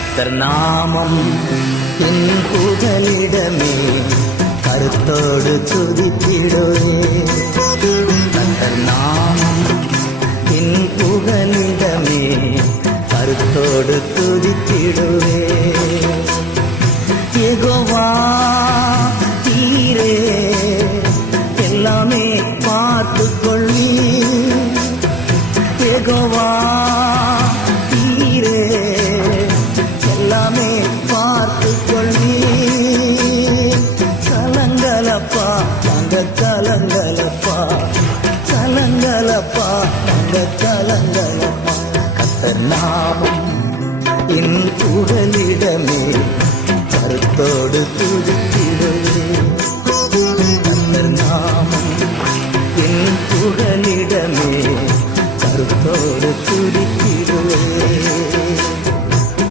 கர்த்தர் நாமம் என் புகலிடமே, கருத்தோடு துதித்திடுவே. கர்த்தர் நாமம் என் புகலிடமே, கருத்தோடு துதித்திடுவே. யெகோவா தீரே எல்லாமே பார்த்துக் கொள்ளி. யெகோவா தீரே எல்லாமே பார்த்துக் கொள்ளி. கலங்கலப்பா அங்க கலங்கலப்பா, கலங்கலப்பா அங்க கலங்கலப்பா. கர்த்தர் நாமம் என் புகழ்